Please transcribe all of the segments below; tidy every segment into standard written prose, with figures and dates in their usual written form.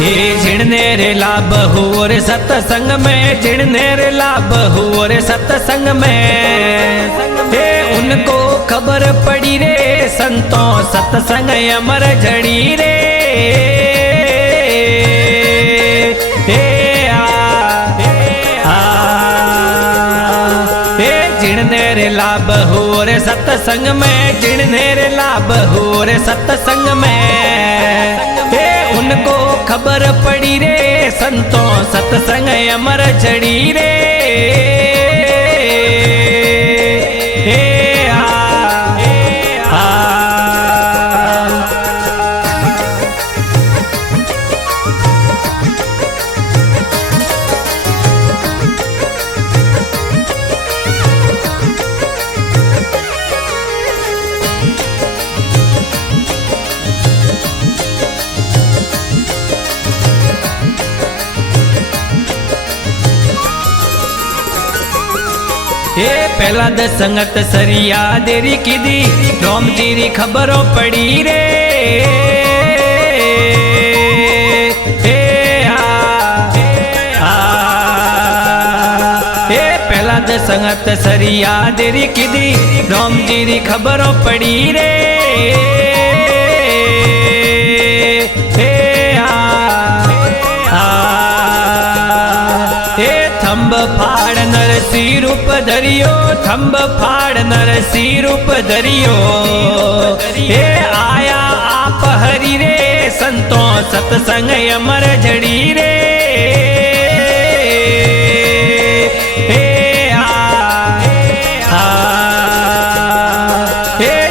हे जिणने रे लाभ हुओ रे सत्संग में, जिणने रे लाभ हुओ रे सत्संग में। हे उनको खबर पड़ी रे संतों सत्संग अमर झड़ी रे। हे जिणने रे लाभ हुओ रे सत्संग में, जिणने रे लाभ हुओ रे सत्संग में। हे उनको खबर पड़ी रे संतों सत्संग अमर झड़ी रे। हे पहला द संगत सरिया देरी कीधी, राम जी री खबरों पड़ी रे। हे पहला द संगत सरिया देरी कीधी, राम जी री खबरों पड़ी रे। थंब फाड़ नरसी रूप धरियो, थंब फाड़ नरसी रूप धरियो। हे आया आप हरि रे संतों सत्संग अमर झड़ी रे।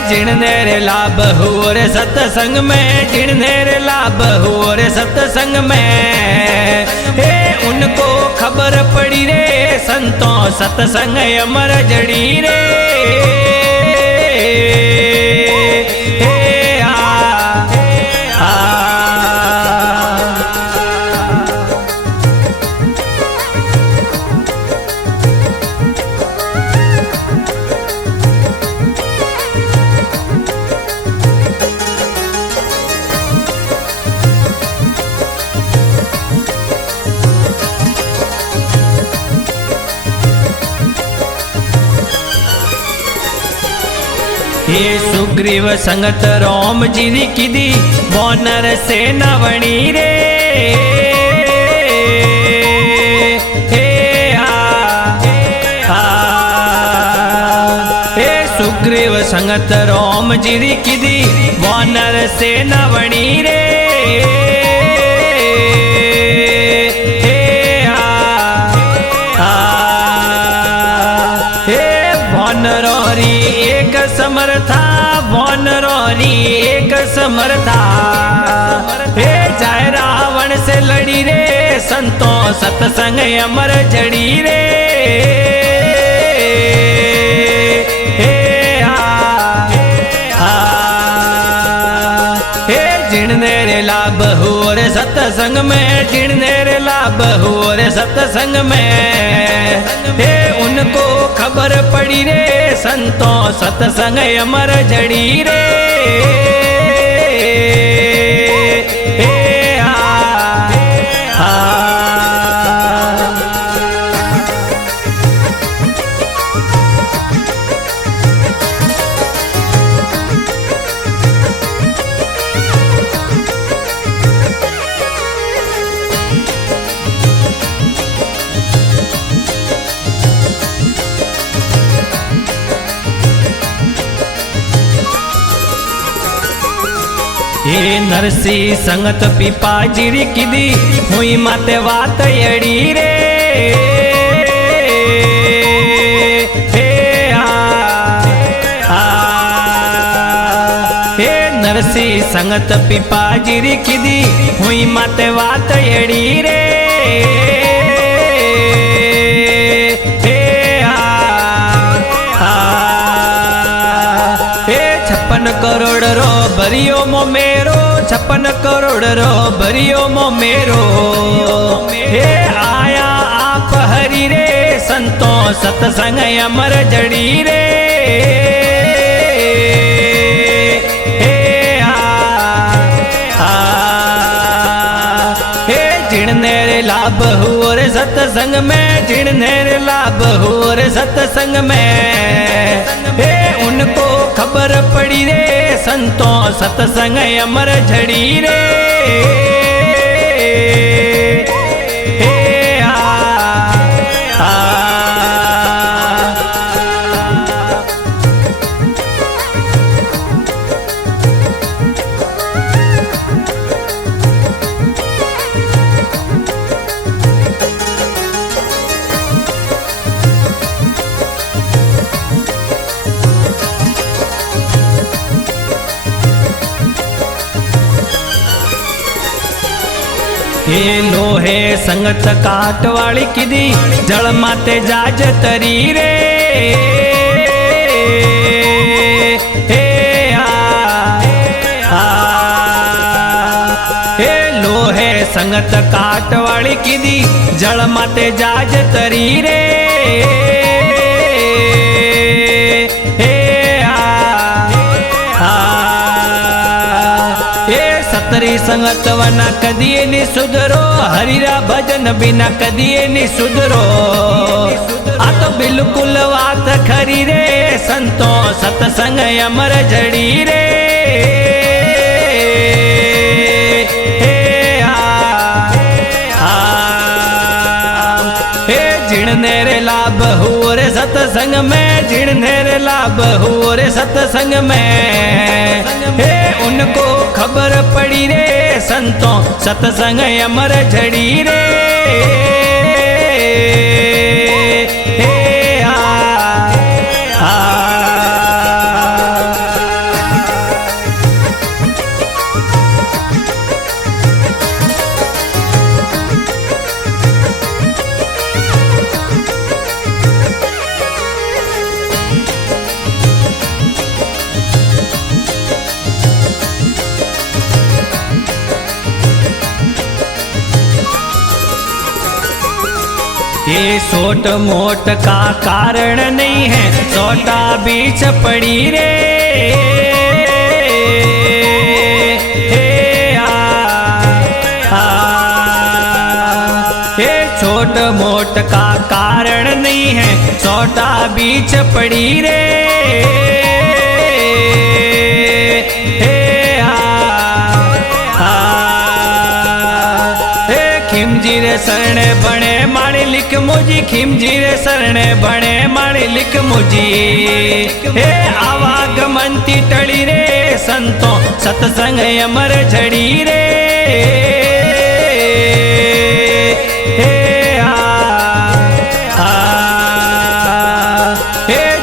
जिणने रे लाभ हुओ रे सत्संग में, जिणने रे लाभ हुओ रे सत्संग में। हे उनको खबर पड़ी रे संतों सत्संग अमर झड़ी रे। हे सुग्रीव संगत राम जी री कीधी, वानर से नवणी रे। हे सुग्रीव संगत राम जी री कीधी, वानर से नवणी रे। वानरोरी एक समर्था, वानरोरी एक समर्था। हे जाय रावण से लड़ी रे संतों सत्संग अमर झड़ी रे। जिणने रे लाभ हुओ रे सत्संग में, जिणने रे लाभ हुओ रे सत्संग में। हे उनको खबर पड़ी रे संतों सत्संग अमर झड़ी रे। हे नरसी संगत पीपा जीरी कीधी, हुई माते वात अड़ी रे। हे नरसी संगत पीपा जीरी कीधी, हुई माते वात अड़ी रे। करोड़ रो भरियो मो मेरो, 56 करोड़ रो भरियो मो मेरो। हे आया आप हरि रे संतों सत्संग अमर झड़ी रे। हो रे सत्संग में, जिन्हें रे लाभ हो रे सत्संग में। हे उनको खबर पड़ी रे संतों सत्संग अमर झड़ी रे। ये लोहे संगत काट वाली किदी जल माते जाज तरी रे। हे हे लोहे संगत काट वाली किदी जल माते जाज तरी रे। सतरी संगत वना कदिए नि सुधरो, हरिरा भजन बिना कदिए नि सुधरो। आ तो बिल्कुल बात खरी रे संतों सत्संग अमर झड़ी रे। जिणने रे लाभ हो रे सत्संग में, जिणने रे लाभ हो रे सत्संग में। हे उनको खबर पड़ी रे संतों सत्संग अमर झड़ी रे। ये सोट मोट का कारण नहीं है, सोटा बीच पड़ी रे। ये छोट मोट का कारण नहीं है, सोटा बीच पड़ी रे। खिमजी रे शरण बने माणी लिख मुझी, खिमजी रे शरण बने माणी लिख मुझी। हे आवागमंती टड़ी रे संतों सत्संग अमर झड़ी रे।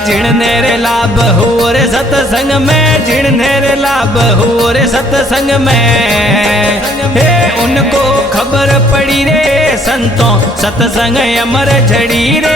जिणने रे लाभ हो रे सत्संग में, जिणने रे लाभ हो रे सत्संग में। हे उनको खबर पड़ी रे संतों सत्संग अमर झड़ी रे।